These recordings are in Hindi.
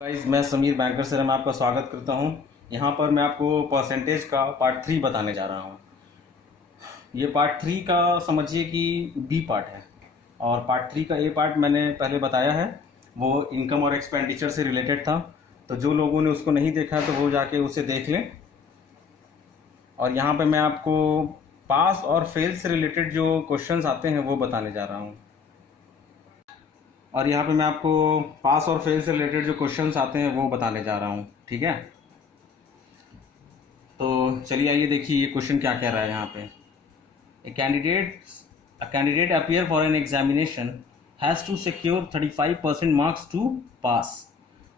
गाइस, मैं समीर बैंकर से मैं आपका स्वागत करता हूं। यहां पर मैं आपको परसेंटेज का पार्ट 3 बताने जा रहा हूं। ये पार्ट 3 का समझिए कि बी पार्ट है और पार्ट 3 का ए पार्ट मैंने पहले बताया है। वो इनकम और एक्सपेंडिचर से रिलेटेड था, तो जो लोगों ने उसको नहीं देखा तो वो जाके उसे देख लें। और यहाँ पे मैं आपको पास और फेल से रिलेटेड जो क्वेश्चंस आते हैं वो बताने जा रहा हूँ। और यहाँ पे मैं आपको पास और फेल से रिलेटेड जो क्वेश्चंस आते हैं वो बताने जा रहा हूँ, ठीक है। तो चलिए आइए देखिए ये क्वेश्चन क्या कह रहा है यहाँ पे। A candidate appear for an examination has to secure 35% marks to pass,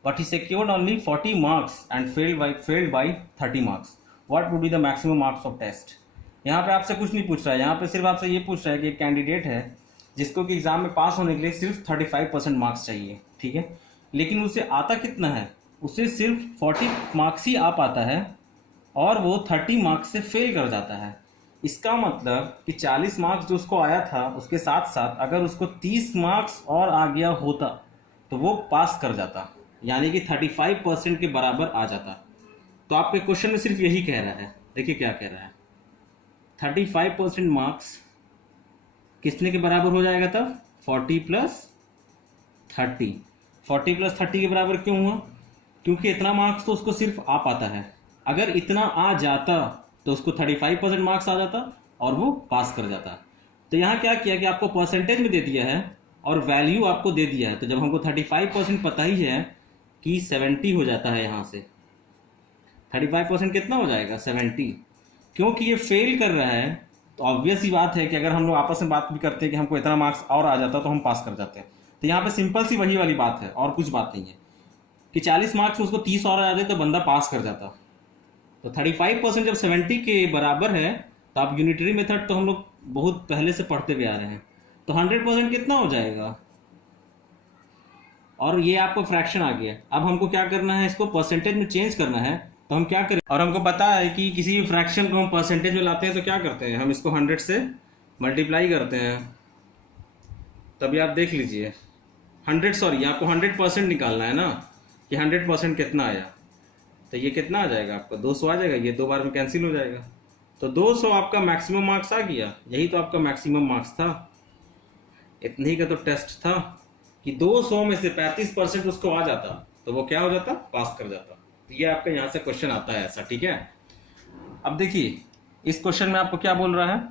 but he secured only 40 marks and failed by 30 marks. What would be the maximum marks of test? यहाँ पे आपसे कुछ नहीं पूछ रहा है, यहाँ पे सिर्फ आपसे ये पूछ रहा है कि एक कैंडिडेट है जिसको कि एग्जाम में पास होने के लिए सिर्फ 35% मार्क्स चाहिए, ठीक है। लेकिन उसे आता कितना है, उसे सिर्फ 40 मार्क्स ही आ पाता है और वो 30 मार्क्स से फेल कर जाता है। इसका मतलब कि 40 मार्क्स जो उसको आया था उसके साथ साथ अगर उसको 30 मार्क्स और आ गया होता तो वो पास कर जाता, यानी कि 35% के बराबर आ जाता। तो आपके क्वेश्चन में सिर्फ यही कह रहा है। देखिए क्या कह रहा है, 35% मार्क्स कितने के बराबर हो जाएगा तब, 40 प्लस 30। 40 प्लस 30 के बराबर क्यों हुआ, क्योंकि इतना मार्क्स तो उसको सिर्फ आ पाता है। अगर इतना आ जाता तो उसको 35% मार्क्स आ जाता और वो पास कर जाता। तो यहाँ क्या किया कि आपको परसेंटेज में दे दिया है और वैल्यू आपको दे दिया है। तो जब हमको 35% पता ही है कि 70 हो जाता है, यहाँ से 35% कितना हो जाएगा, 70। क्योंकि ये फेल कर रहा है तो ऑब्वियस ही बात है कि अगर हम लोग आपस में बात भी करते हैं कि हमको इतना मार्क्स और आ जाता तो हम पास कर जाते हैं। तो यहाँ पे सिंपल सी वही वाली बात है और कुछ बात नहीं है कि 40 मार्क्स में उसको 30 और आ जाते तो बंदा पास कर जाता। तो 35% जब 70 के बराबर है तो आप यूनिटरी मेथड तो हम लोग बहुत पहले से पढ़ते भी आ रहे हैं। तो 100% कितना हो जाएगा, और ये आपको फ्रैक्शन आ गया। अब हमको क्या करना है, इसको परसेंटेज में चेंज करना है। तो हम क्या करें, और हमको पता है कि किसी भी फ्रैक्शन को हम परसेंटेज में लाते हैं तो क्या करते हैं, हम इसको 100 से मल्टीप्लाई करते हैं। तभी आप देख लीजिए 100 आपको 100% निकालना है ना कि 100% कितना आया। तो ये कितना आ जाएगा आपका, 200 आ जाएगा। ये दो बार में कैंसिल हो जाएगा। तो 200 आपका मैक्सिमम मार्क्स आ गया। यही तो आपका मैक्सिमम मार्क्स था। इतने ही का तो टेस्ट था कि 200 में से 35% उसको आ जाता तो वो क्या हो जाता, पास कर जाता। तो ये आपका यहाँ से क्वेश्चन आता है ऐसा, ठीक है। अब देखिए इस क्वेश्चन में आपको क्या बोल रहा है,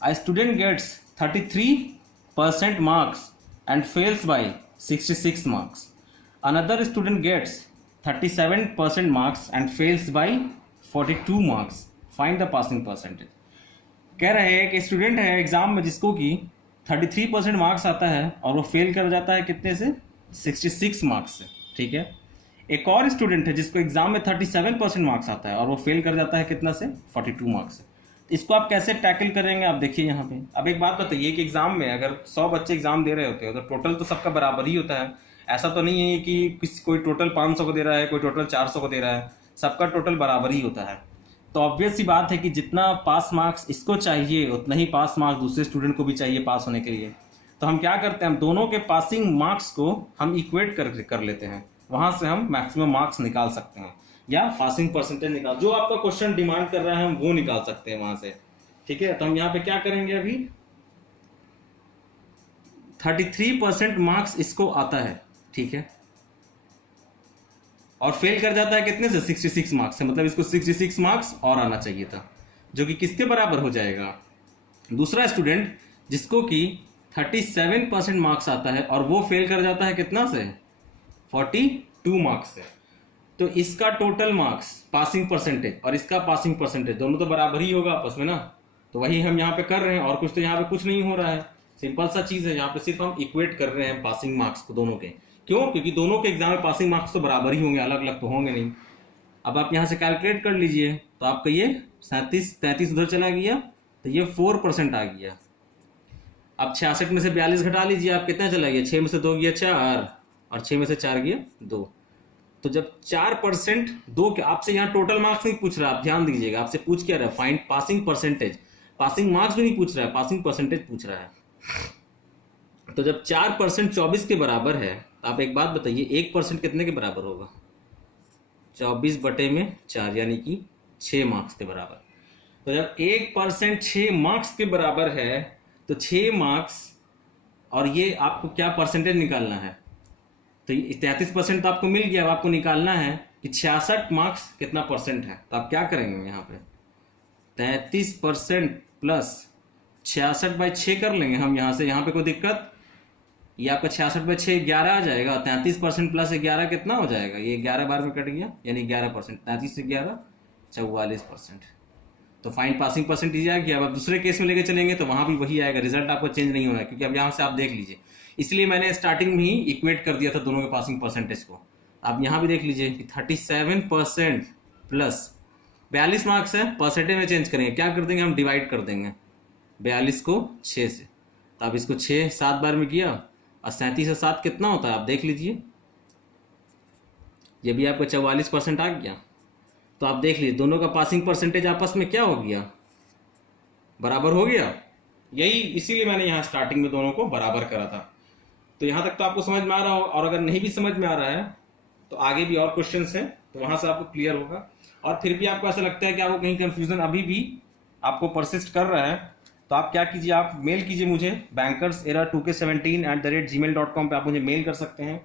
A student gets 33% marks and fails by 66 marks. Another student gets 37% marks and fails by 42 marks. Find the passing percentage. कह रहे हैं कि स्टूडेंट है एग्जाम में जिसको कि 33% मार्क्स आता है और वो फेल कर जाता है कितने से, 66 मार्क्स से, ठीक है। एक और स्टूडेंट है जिसको एग्जाम में 37% मार्क्स आता है और वो फेल कर जाता है कितना से, 42 मार्क्स से। इसको आप कैसे टैकल करेंगे, आप देखिए यहाँ पे। अब एक बात बताइए कि एग्जाम में अगर 100 बच्चे एग्जाम दे रहे होते हैं तो टोटल तो सबका बराबर ही होता है। ऐसा तो नहीं है कि कोई टोटल 500 को दे रहा है, कोई टोटल 400 को दे रहा है, सबका टोटल बराबर ही होता है। तो ऑब्वियस सी बात है कि जितना पास मार्क्स इसको चाहिए उतना ही पास मार्क्स दूसरे स्टूडेंट को भी चाहिए पास होने के लिए। तो हम क्या करते हैं, हम दोनों के पासिंग मार्क्स को हम इक्वेट कर लेते हैं। वहाँ से हम मैक्सिमम मार्क्स निकाल सकते हैं या पासिंग परसेंटेज निकाल, जो आपका क्वेश्चन डिमांड कर रहा है हम वो निकाल सकते हैं वहाँ से, ठीक है। तो हम यहाँ पे क्या करेंगे, अभी 33% मार्क्स इसको आता है, ठीक है, और फेल कर जाता है कितने से, 66 मार्क्स से। मतलब इसको 66 मार्क्स और आना चाहिए था, जो कि किसके बराबर हो जाएगा, दूसरा स्टूडेंट जिसको कि 37% मार्क्स आता है और वो फेल कर जाता है कितना से, 42 मार्क्स से। तो इसका टोटल मार्क्स पासिंग परसेंटेज और इसका पासिंग परसेंटेज दोनों तो बराबर ही होगा आपस में ना। तो वही हम यहाँ पे कर रहे हैं और कुछ तो यहाँ पे कुछ नहीं हो रहा है, सिंपल सा चीज़ है। यहाँ पे सिर्फ हम इक्वेट कर रहे हैं पासिंग मार्क्स को दोनों के। क्यों, क्योंकि दोनों के एग्जाम में पासिंग मार्क्स तो बराबर ही होंगे, अलग अलग तो होंगे नहीं। अब आप यहाँ से कैलकुलेट कर लीजिए तो आपका ये 33 उधर चला गया तो ये 4% आ गया। अब 66 में से 42 घटा लीजिए आप, कितना चला गया, 6 में से 2 गया 4 और 6 में से 4 गया 2। तो जब 4% 2 के, आपसे यहाँ टोटल मार्क्स नहीं पूछ रहा, आप ध्यान दीजिएगा, आपसे पूछ क्या रहा है, find passing percentage. Passing marks भी नहीं पूछ रहा है, पासिंग परसेंटेज पूछ रहा है। तो जब 4% 24 के बराबर है आप एक बात बताइए, 1% कितने के बराबर होगा? 24/4 यानी कि 6 मार्क्स के बराबर। तो जब 1% 6 मार्क्स के बराबर है तो 6 मार्क्स, और ये आपको क्या परसेंटेज निकालना है, तो 33% तो आपको मिल गया। अब आपको निकालना है कि 66 मार्क्स कितना परसेंट है। तो आप क्या करेंगे, यहाँ पे 33% प्लस 66/6 कर लेंगे हम यहाँ से। यहाँ पे कोई दिक्कत? ये आपका 66/6 11 आ जाएगा। 33% प्लस 11 कितना हो जाएगा? ये 11 बार में कट गया यानी 11%। 33 से 11 44%। तो फाइंड पासिंग परसेंटेज आ गया। अब आप दूसरे केस में लेके चलेंगे तो वहाँ भी वही आएगा, रिजल्ट आपका चेंज नहीं होना है, क्योंकि अब यहाँ से आप देख लीजिए, इसलिए मैंने स्टार्टिंग में ही इक्वेट कर दिया था दोनों के पासिंग परसेंटेज को। आप यहाँ भी देख लीजिए कि 37% प्लस 42 मार्क्स है, परसेंटेज में चेंज करेंगे, क्या कर देंगे हम, डिवाइड कर देंगे 42 को 6 से। तो आप इसको 6 7 बार में किया, और 37 और 7 कितना होता है आप देख लीजिए। ये भी आपका 44% आ गया। तो आप देख लीजिए दोनों का पासिंग परसेंटेज आपस में क्या हो गया, बराबर हो गया। यही इसीलिए मैंने यहाँ स्टार्टिंग में दोनों को बराबर करा था। तो यहाँ तक तो आपको समझ में आ रहा हो, और अगर नहीं भी समझ में आ रहा है तो आगे भी और क्वेश्चंस हैं, तो वहाँ से आपको क्लियर होगा। और फिर भी आपको ऐसा लगता है कि आपको कहीं कंफ्यूजन अभी भी आपको परसिस्ट कर रहा है, तो आप क्या कीजिए, आप मेल कीजिए मुझे bankersera2k17@gmail.com पे आप मुझे मेल कर सकते हैं।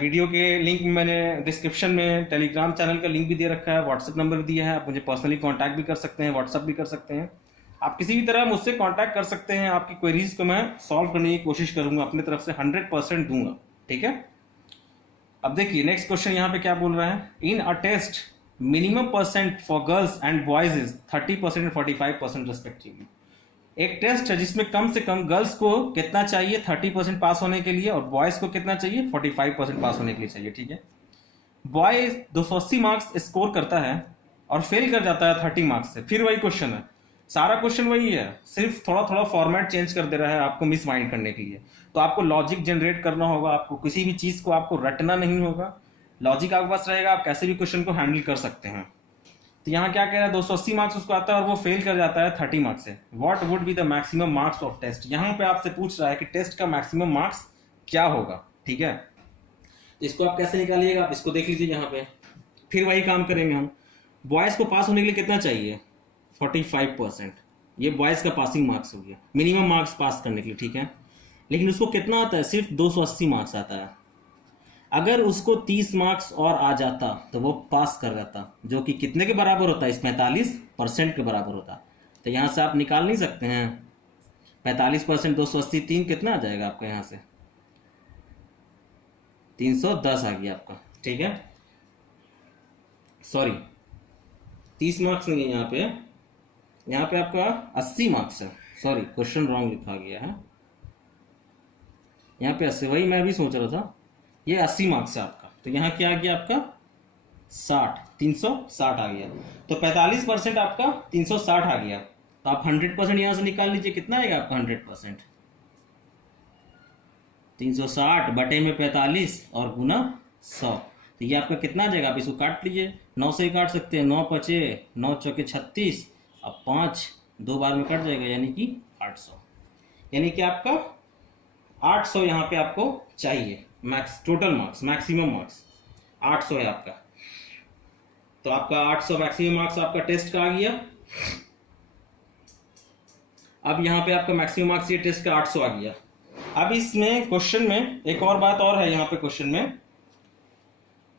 वीडियो के लिंक मैंने डिस्क्रिप्शन में टेलीग्राम चैनल का लिंक भी दे रखा है, व्हाट्सएप नंबर भी दिया है, आप मुझे पर्सनली कांटेक्ट भी कर सकते हैं, व्हाट्सएप भी कर सकते हैं। आप किसी भी तरह मुझसे कांटेक्ट कर सकते हैं। आपकी क्वेरीज को मैं सॉल्व करने की कोशिश करूंगा, अपने तरफ से 100% दूंगा, ठीक है। अब देखिए नेक्स्ट क्वेश्चन यहाँ पे क्या बोल रहा है, in a test minimum percent for girls and boys is 30% and 45% respectively. एक टेस्ट है जिसमें कम से कम गर्ल्स को कितना चाहिए 30% पास होने के लिए, और बॉयज को कितना चाहिए 45% पास होने के लिए चाहिए, ठीक है। बॉय 280 मार्क्स स्कोर करता है और फेल कर जाता है 30 मार्क्स से। फिर वही क्वेश्चन है, सारा क्वेश्चन वही है, सिर्फ थोड़ा थोड़ा फॉर्मेट चेंज कर दे रहा है आपको मिस माइंड करने के लिए। तो आपको लॉजिक जनरेट करना होगा, आपको किसी भी चीज को आपको रटना नहीं होगा, लॉजिक आपके पास रहेगा, आप कैसे भी क्वेश्चन को हैंडल कर सकते हैं। तो यहाँ क्या कह रहा है, 280 मार्क्स उसको आता है और वो फेल कर जाता है 30 मार्क्स से। What would be the maximum marks of test. यहाँ पे आपसे पूछ रहा है कि टेस्ट का मैक्सिमम मार्क्स क्या होगा, ठीक है। तो इसको आप कैसे निकालिएगा, आप इसको देख लीजिए यहाँ पे। फिर वही काम करेंगे हम। बॉयज को पास होने के लिए कितना चाहिए 45%, ये बॉयज का पासिंग मार्क्स हो गया, मिनिमम मार्क्स पास करने के लिए, ठीक है। लेकिन उसको कितना आता है, सिर्फ 280 मार्क्स आता है। अगर उसको 30 मार्क्स और आ जाता तो वो पास कर जाता, जो कि कितने के बराबर होता है, इस 45% के बराबर होता। तो यहाँ से आप निकाल नहीं सकते हैं 45% 280 3 कितना आ जाएगा आपका, यहाँ से 310 आ गया आपका, ठीक है। सॉरी 30 मार्क्स नहीं है यहाँ पे आपका 80 मार्क्स है। सॉरी क्वेश्चन रॉन्ग लिखा गया है, यहाँ पे 80, वही मैं भी सोच रहा था, ये 80 मार्क्स है आपका। तो यहाँ क्या आ गया आपका 360 आ गया। तो 45% आपका 360 आ गया। तो आप 100% यहाँ से निकाल लीजिए, कितना आएगा आपका 100%, 360 बटे में 45 और गुना 100। तो ये आपका कितना आ जाएगा, आप इसको काट लीजिए, 9 से ही काट सकते हैं, 9 पचे 9 चौके 36, अब 5 2 बार में कट जाएगा यानी कि 800। यानी कि आपका 800 यहाँ पे आपको चाहिए max, total marks, maximum marks 800 है आपका। तो आपका 800 मैक्सिमम मार्क्स आपका टेस्ट का आ गया। अब यहाँ पे आपका मैक्सिमम मार्क्स ये टेस्ट का 800 आ गया। अब इसमें क्वेश्चन में एक और बात और है, यहाँ पे क्वेश्चन में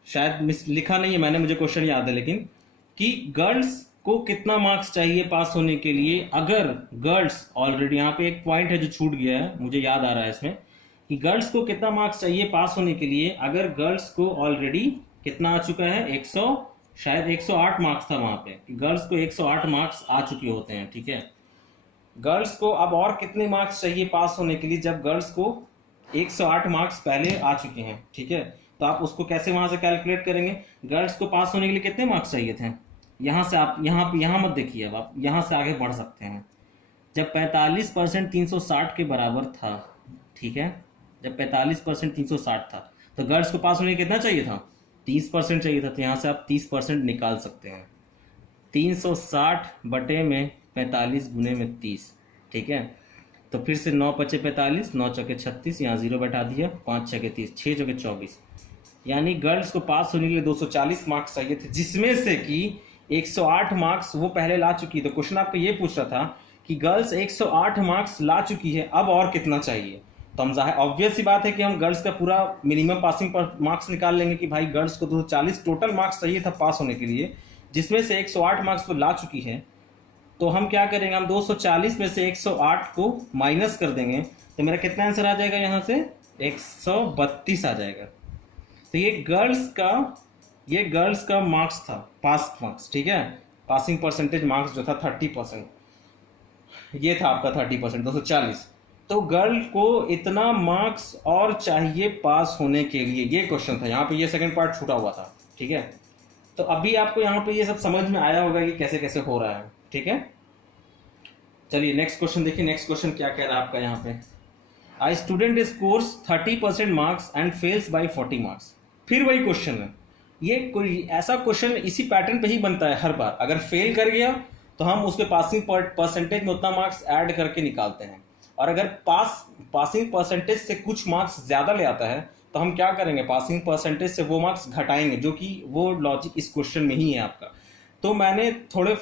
शायद लिखा नहीं है मैंने, मुझे क्वेश्चन याद है लेकिन, कि गर्ल्स को कितना मार्क्स चाहिए पास होने के लिए। अगर गर्ल्स ऑलरेडी, यहाँ पे एक पॉइंट है जो छूट गया है, मुझे याद आ रहा है इसमें, कि गर्ल्स को कितना मार्क्स चाहिए पास होने के लिए। अगर गर्ल्स को ऑलरेडी कितना आ चुका है 100, शायद 108 मार्क्स था वहाँ पे, गर्ल्स को 108 मार्क्स आ चुके होते हैं, ठीक है। गर्ल्स को अब और कितने मार्क्स चाहिए पास होने के लिए, जब गर्ल्स को 108 मार्क्स पहले आ चुके हैं, ठीक है। तो आप उसको कैसे वहां से कैलकुलेट करेंगे, गर्ल्स को पास होने के लिए कितने मार्क्स चाहिए थे, यहाँ से आप यहाँ मत देखिए, अब आप यहाँ से आगे बढ़ सकते हैं। जब 45% 360 के बराबर था, ठीक है, जब 45% 360 था, तो गर्ल्स को पास होने के लिए कितना चाहिए था 30% चाहिए था। तो यहाँ से आप 30% निकाल सकते हैं, 360 बटे में 45 गुने में 30, ठीक है। तो फिर से 9 पचे 45, 9 चौके 36, यहाँ 0 बैठा दिया, 5 छके 30, 6 चौके 24, यानी गर्ल्स को पास होने के लिए 240 मार्क्स चाहिए थे, जिसमें से कि 108 मार्क्स वो पहले ला चुकी। तो क्वेश्चन आपको ये पूछ रहा था कि गर्ल्स 108 मार्क्स ला चुकी है, अब और कितना चाहिए। तो हम ऑब्वियस सी बात है कि हम गर्ल्स का पूरा मिनिमम पासिंग पर मार्क्स निकाल लेंगे कि भाई गर्ल्स को 240 टोटल मार्क्स चाहिए था पास होने के लिए, जिसमें से 108 मार्क्स वो ला चुकी है। तो हम क्या करेंगे, हम 240 में से 108 को माइनस कर देंगे, तो मेरा कितना आंसर आ जाएगा यहाँ से 132 आ जाएगा। तो ये गर्ल्स का मार्क्स था, पास मार्क्स, ठीक है, पासिंग परसेंटेज मार्क्स जो था 30%, ये था आपका 30%, 240। तो गर्ल को इतना मार्क्स और चाहिए पास होने के लिए, ये क्वेश्चन था। यहाँ पे ये सेकंड पार्ट छूटा हुआ था, ठीक है। तो अभी आपको यहाँ पे ये सब समझ में आया होगा कि कैसे कैसे हो रहा है, ठीक है। चलिए नेक्स्ट क्वेश्चन देखिए। नेक्स्ट क्वेश्चन क्या कह रहा है आपका यहाँ पे, I student scores 30% marks and fails by 40 marks. फिर वही क्वेश्चन है, ये कोई ऐसा क्वेश्चन इसी पैटर्न पे ही बनता है हर बार। अगर फेल कर गया तो हम उसके पासिंग परसेंटेज में उतना मार्क्स ऐड करके निकालते हैं, और अगर पासिंग परसेंटेज से कुछ मार्क्स ज़्यादा ले आता है तो हम क्या करेंगे, पासिंग परसेंटेज से वो मार्क्स घटाएंगे, जो कि वो लॉजिक इस क्वेश्चन में ही है आपका। तो मैंने थोड़े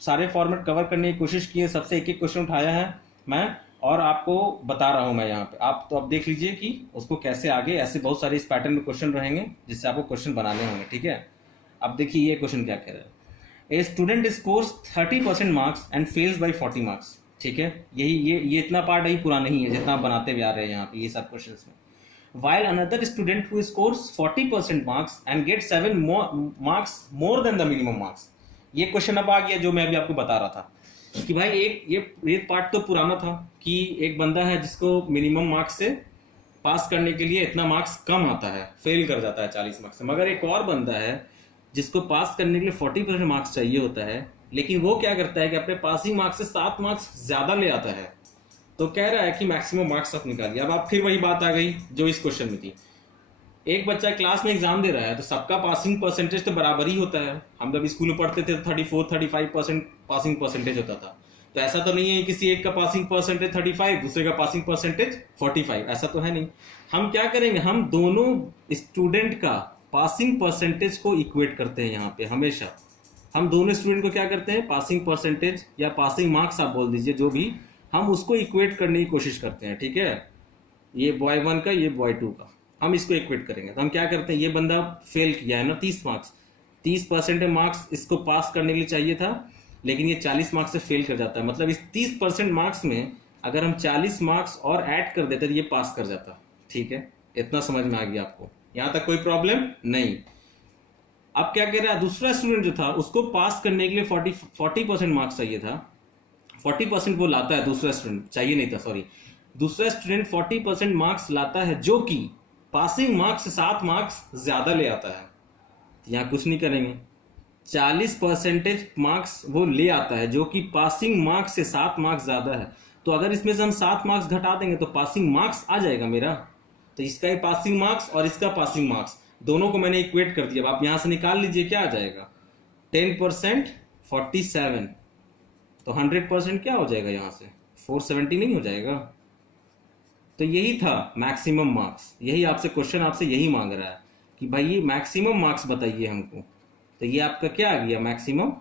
सारे फॉर्मेट कवर करने की कोशिश की है, सबसे एक एक क्वेश्चन उठाया है मैं और आपको बता रहा हूँ मैं यहाँ पे। आप तो अब देख लीजिए कि उसको कैसे आगे, ऐसे बहुत सारे इस पैटर्न में क्वेश्चन रहेंगे जिससे आपको क्वेश्चन बनाने होंगे, ठीक है। अब देखिए ये क्वेश्चन क्या कह रहा है, a student scores 30% marks and fails by 40 marks, ठीक है। यही ये इतना पार्ट ही पूरा नहीं है जितना आप बनाते हुए आ रहे हैं यहाँ पे ये सब क्वेश्चन में। While another student who scores 40% marks and gets 7 marks more than the minimum marks, ये क्वेश्चन अब आ गया जो मैं अभी आपको बता रहा था कि भाई ये पार्ट तो पुराना था कि एक बंदा है जिसको मिनिमम मार्क्स से पास करने के लिए इतना मार्क्स कम आता है, फेल कर जाता है 40 मार्क्स से। मगर एक और बंदा है जिसको पास करने के लिए 40% मार्क्स चाहिए होता है, लेकिन वो क्या करता है कि अपने पासिंग मार्क्स से 7 मार्क्स ज्यादा ले आता है। तो कह रहा है कि मैक्सिमम मार्क्स आप निकालिए। अब आप फिर वही बात आ गई जो इस क्वेश्चन में थी, एक बच्चा क्लास में एग्जाम दे रहा है तो सबका पासिंग परसेंटेज तो बराबर ही होता है। हम जब स्कूल में पढ़ते थे तो 34-35% पासिंग परसेंटेज होता था। तो ऐसा तो नहीं है किसी एक का पासिंग परसेंटेज 35, दूसरे का पासिंग परसेंटेज 45, ऐसा तो है नहीं। हम क्या करेंगे, हम दोनों स्टूडेंट का पासिंग परसेंटेज को इक्वेट करते हैं। यहाँ पे हमेशा हम दोनों स्टूडेंट को क्या करते हैं, पासिंग परसेंटेज या पासिंग मार्क्स आप बोल दीजिए जो भी, हम उसको इक्वेट करने की कोशिश करते हैं, ठीक है। ये बॉय 1 का, ये बॉय 2 का, हम इसको इक्वेट करेंगे। तो हम क्या करते हैं, ये बंदा फेल किया है ना 30 मार्क्स, 30% मार्क्स इसको पास करने के लिए चाहिए था, लेकिन ये 40 मार्क्स से फेल कर जाता है। मतलब इस 30% मार्क्स में अगर हम 40 मार्क्स और ऐड कर देते तो ये पास कर जाता, ठीक है। इतना समझ में आ गया आपको, यहाँ तक कोई प्रॉब्लम नहीं। अब क्या कह रहा है, दूसरा स्टूडेंट जो था उसको पास करने के लिए 40% मार्क्स चाहिए था, 40% वो लाता है, दूसरा स्टूडेंट चाहिए नहीं था, सॉरी, दूसरा स्टूडेंट 40% मार्क्स लाता है जो कि पासिंग मार्क्स से 7 मार्क्स ज्यादा ले आता है। यहाँ कुछ नहीं करेंगे, 40% मार्क्स वो ले आता है जो कि पासिंग मार्क्स से 7 मार्क्स ज्यादा है। तो अगर इसमें से हम 7 मार्क्स घटा देंगे तो पासिंग मार्क्स आ जाएगा मेरा। तो इसका ही पासिंग मार्क्स और इसका पासिंग मार्क्स दोनों को मैंने इक्वेट कर दिया। अब आप यहां से निकाल लीजिए क्या आ जाएगा, 10% 47, तो 100% क्या हो जाएगा, यहाँ से 470 नहीं हो जाएगा। तो यही था मैक्सिमम मार्क्स, यही आपसे क्वेश्चन आपसे यही मांग रहा है कि भाई ये मैक्सिमम मार्क्स बताइए हमको। तो ये आपका क्या आ गया, मैक्सिमम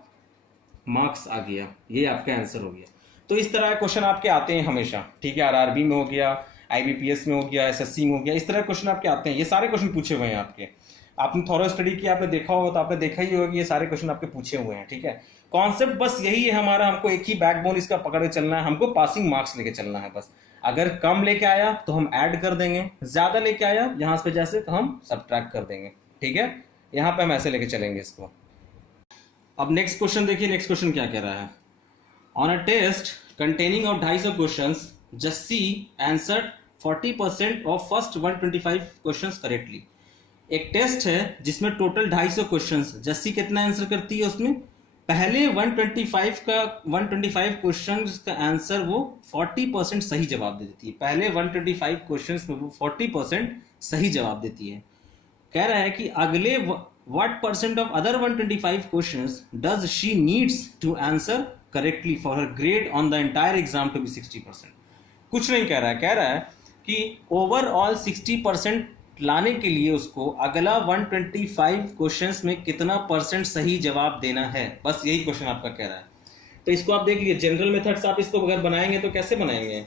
मार्क्स आ गया, ये आपका आंसर हो गया। तो इस तरह क्वेश्चन आपके आते हैं हमेशा, ठीक है। आरआरबी में हो गया, आईबीपीएस में हो गया, एसएससी में हो गया, इस तरह क्वेश्चन आपके आते हैं। ये सारे क्वेश्चन पूछे हुए हैं आपके, आपने थोड़ा स्टडी किया, आपने देखा होगा तो आपने देखा ही होगा कि ये सारे क्वेश्चन आपके पूछे हुए हैं, ठीक है। कॉन्सेप्ट बस यही है हमारा, हमको एक ही बैकबोन इसका पकड़ के चलना है, हमको पासिंग मार्क्स लेके चलना है बस। अगर कम लेके आया तो हम ऐड कर देंगे, ज्यादा लेके आया यहाँ पे जैसे तो हम सब्ट्रैक्ट कर देंगे, ठीक है। यहाँ पे हम ऐसे लेके चलेंगे इसको। अब नेक्स्ट क्वेश्चन देखिए, नेक्स्ट क्वेश्चन क्या कह रहा है, on a test containing of 250 questions Jassi answered 40% of first 125 questions correctly. एक टेस्ट है जिसमें टोटल 250 क्वेश्चंस, जस्सी कितना आंसर करती है उसमें, पहले 125 क्वेश्चंस का आंसर वो 40% सही जवाब दे देती है। पहले 125 क्वेश्चंस में वो 40% सही जवाब देती है। कह रहा है कि अगले what percent of other 125 questions does she needs to answer correctly for her grade on the entire exam to be 60%। कुछ नहीं कह रहा है, कह रहा है कि ओवरऑल 60% लाने के लिए उसको अगला 125 क्वेश्चंस में कितना परसेंट सही जवाब देना है, बस यही क्वेश्चन आपका कह रहा है। तो इसको आप देख लीजिए, जनरल मेथड्स आप इसको अगर बनाएंगे तो कैसे बनाएंगे,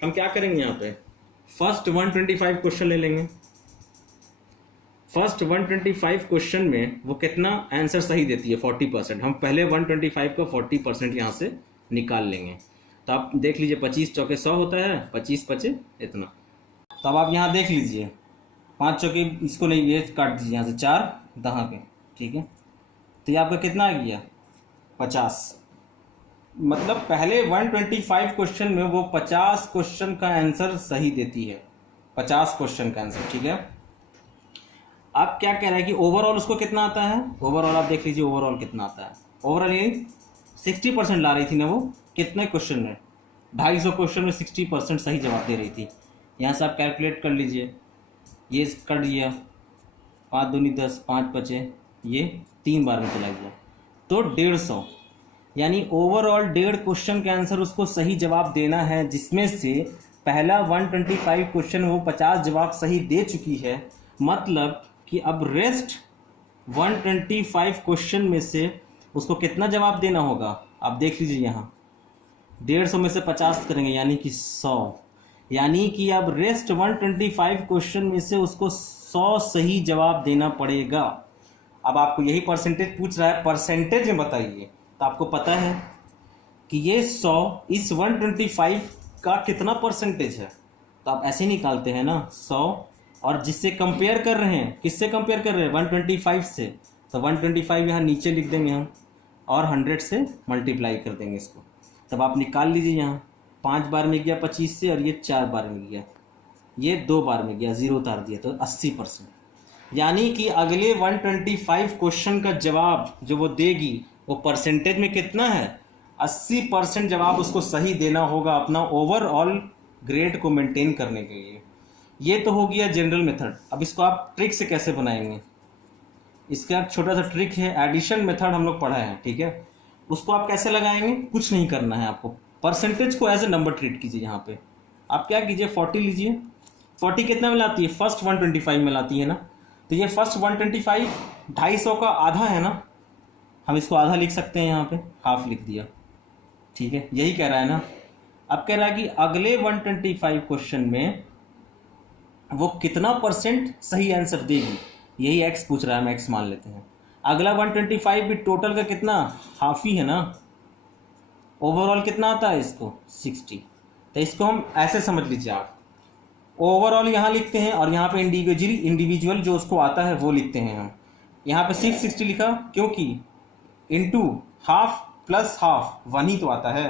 हम क्या करेंगे यहाँ पे फर्स्ट 125 क्वेश्चन ले लेंगे। फर्स्ट 125 क्वेश्चन में वो कितना आंसर सही देती है 40%, हम पहले 125 का 40% यहाँ से निकाल लेंगे। तो आप देख लीजिए 25 चौके 100 होता है, 25 पचे इतना। तो अब आप यहाँ देख लीजिए 5 चौके, इसको नहीं ये काट दीजिए यहाँ से, 4 दहाँ पे, ठीक है। तो ये आपका कितना आ गया 50, मतलब पहले 125 क्वेश्चन में वो 50 क्वेश्चन का आंसर सही देती है, 50 क्वेश्चन का आंसर, ठीक है। अब क्या कह रहा है कि ओवरऑल उसको कितना आता है, ओवरऑल आप देख लीजिए ओवरऑल कितना आता है। ओवरऑल ये 60% ला रही थी ना वो, कितने क्वेश्चन में 250 क्वेश्चन में 60% सही जवाब दे रही थी। यहाँ से आप कैलकुलेट कर लीजिए, ये कर दिया 5 दूनी 10, 5 बचे, ये 3 बार में चला गया तो 150, यानी ओवरऑल 1.5 क्वेश्चन का आंसर उसको सही जवाब देना है, जिसमें से पहला 125 क्वेश्चन वो 50 जवाब सही दे चुकी है। मतलब कि अब रेस्ट 125 क्वेश्चन में से उसको कितना जवाब देना होगा, आप देख लीजिए यहाँ 150 में से 50 करेंगे यानी कि 100, यानी कि अब रेस्ट 125 क्वेश्चन में से उसको 100 सही जवाब देना पड़ेगा। अब आपको यही परसेंटेज पूछ रहा है, परसेंटेज में बताइए। तो आपको पता है कि ये 100 इस 125 का कितना परसेंटेज है, तो आप ऐसे निकालते हैं ना 100, और जिससे कंपेयर कर रहे हैं, किससे कंपेयर कर रहे हैं 125 से, तो 125 यहाँ नीचे लिख देंगे हम और 100 से मल्टीप्लाई कर देंगे इसको। तब आप निकाल लीजिए, यहाँ 5 बार में गया 25 से, और ये 4 बार में गया, ये 2 बार में गया, 0 उतार दिया, तो 80%। यानी कि अगले 125 क्वेश्चन का जवाब जो वो देगी वो परसेंटेज में कितना है, 80% जवाब उसको सही देना होगा अपना ओवरऑल ग्रेड को मेंटेन करने के लिए। ये तो हो गया जनरल मेथड। अब इसको आप ट्रिक से कैसे बनाएंगे, इसका छोटा सा ट्रिक है, एडिशन मेथड हम लोग पढ़ा है, ठीक है। उसको आप कैसे लगाएंगे, कुछ नहीं करना है आपको, परसेंटेज को एज ए नंबर ट्रीट कीजिए। यहाँ पे आप क्या कीजिए 40 लीजिए, 40 कितना में लाती है, फर्स्ट 125 में लाती है ना, तो ये फर्स्ट 125 250 का आधा है ना, हम इसको आधा लिख सकते हैं, यहाँ पे हाफ लिख दिया, ठीक है। यही कह रहा है ना। अब कह रहा है कि अगले 125 क्वेश्चन में वो कितना परसेंट सही आंसर देगी, यही एक्स पूछ रहा है, हम एक्स मान लेते हैं। अगला 125 भी टोटल का कितना, हाफ ही है ना, ओवरऑल कितना आता है इसको 60। तो इसको हम ऐसे समझ लीजिए, आप ओवरऑल यहाँ लिखते हैं और यहाँ पे इंडिविजुअल जो उसको आता है वो लिखते हैं हम। यहाँ पे सिर्फ 60 लिखा क्योंकि इंटू हाफ प्लस हाफ 1 ही तो आता है,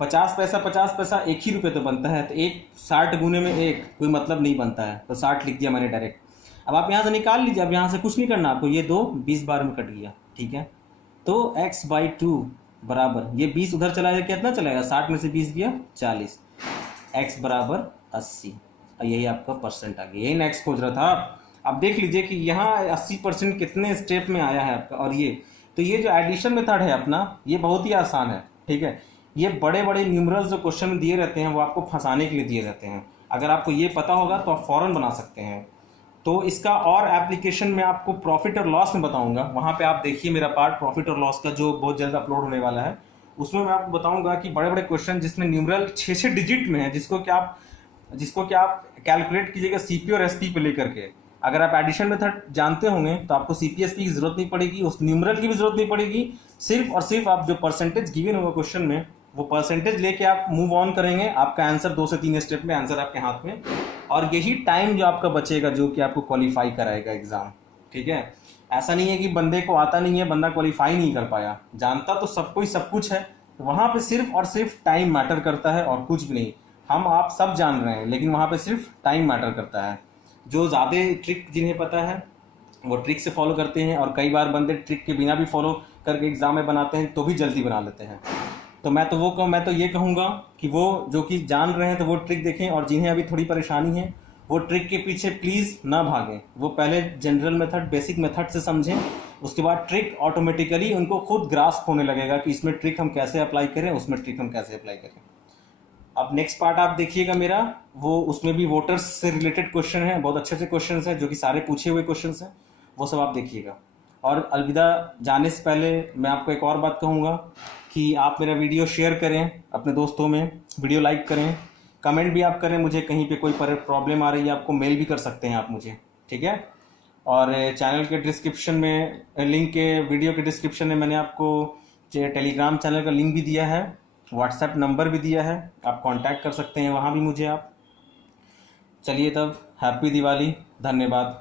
50 पैसा 1 ही रुपये तो बनता है, तो 60 गुने में 1 कोई मतलब नहीं बनता है, तो 60 लिख दिया मैंने डायरेक्ट। अब आप यहाँ से निकाल लीजिए, अब यहाँ से कुछ नहीं करना आपको, ये 2 20 बार में कट गया, ठीक है। तो x/2 बराबर, ये 20 उधर चला जाए कितना चलेगा, 60 में से 20 गया 40, x बराबर 80, और यही आपका परसेंट आ गया। यही नेक्स्ट खोज रहा था आप। अब देख लीजिए कि यहाँ 80% कितने स्टेप में आया है आपका। और ये तो ये जो एडिशन मेथड है अपना, ये बहुत ही आसान है, ठीक है। ये बड़े बड़े न्यूमरल्स जो क्वेश्चन दिए रहते हैं वो आपको फंसाने के लिए दिए रहते हैं, अगर आपको ये पता होगा तो आप फ़ौरन बना सकते हैं। तो इसका और एप्लीकेशन में आपको प्रॉफिट और लॉस में बताऊंगा, वहाँ पे आप देखिए मेरा पार्ट प्रॉफिट और लॉस का जो बहुत जल्द अपलोड होने वाला है, उसमें मैं आपको बताऊंगा कि बड़े बड़े क्वेश्चन जिसमें न्यूमरल 6 डिजिट में है, जिसको क्या आप कैलकुलेट कीजिएगा सीपी और एसपी पे लेकर के। अगर आप एडिशन मेथड जानते होंगे तो आपको सीपी एसपी की जरूरत नहीं पड़ेगी, उस न्यूमरल की भी जरूरत नहीं पड़ेगी, सिर्फ और सिर्फ आप जो परसेंटेज गिवन होगा क्वेश्चन में वो परसेंटेज लेके आप मूव ऑन करेंगे, आपका आंसर 2 से 3 स्टेप में आंसर आपके हाथ में, और यही टाइम जो आपका बचेगा जो कि आपको क्वालिफाई कराएगा एग्जाम, ठीक है। ऐसा नहीं है कि बंदे को आता नहीं है, बंदा क्वालिफाई नहीं कर पाया, जानता तो सब कोई सब कुछ है, तो वहाँ पे सिर्फ और सिर्फ टाइम मैटर करता है और कुछ भी नहीं। हम आप सब जान रहे हैं लेकिन वहाँ पे सिर्फ टाइम मैटर करता है। जो ज़्यादा ट्रिक जिन्हें पता है वो ट्रिक से फॉलो करते हैं, और कई बार बंदे ट्रिक के बिना भी फॉलो करके एग्जाम में बनाते हैं तो भी जल्दी बना लेते हैं। तो मैं तो ये कहूँगा कि वो जो कि जान रहे हैं तो वो ट्रिक देखें, और जिन्हें अभी थोड़ी परेशानी है वो ट्रिक के पीछे प्लीज़ ना भागें, वो पहले जनरल मेथड बेसिक मेथड से समझें, उसके बाद ट्रिक ऑटोमेटिकली उनको खुद ग्रास्प होने लगेगा कि इसमें ट्रिक हम कैसे अप्लाई करें, उसमें ट्रिक हम कैसे अप्लाई करें। अब नेक्स्ट पार्ट आप देखिएगा मेरा, वो उसमें भी वोटर्स से रिलेटेड क्वेश्चन है, बहुत अच्छे अच्छे क्वेश्चन हैं जो कि सारे पूछे हुए क्वेश्चन हैं, वो सब आप देखिएगा। और अलविदा जाने से पहले मैं आपको एक और बात कहूँगा कि आप मेरा वीडियो शेयर करें अपने दोस्तों में, वीडियो लाइक करें, कमेंट भी आप करें, मुझे कहीं पे कोई प्रॉब्लम आ रही है आपको मेल भी कर सकते हैं आप मुझे, ठीक है। और चैनल के डिस्क्रिप्शन में लिंक के, वीडियो के डिस्क्रिप्शन में मैंने आपको टेलीग्राम चैनल का लिंक भी दिया है, व्हाट्सएप नंबर भी दिया है, आप कांटेक्ट कर सकते हैं वहाँ भी मुझे आप। चलिए तब, हैप्पी दिवाली, धन्यवाद।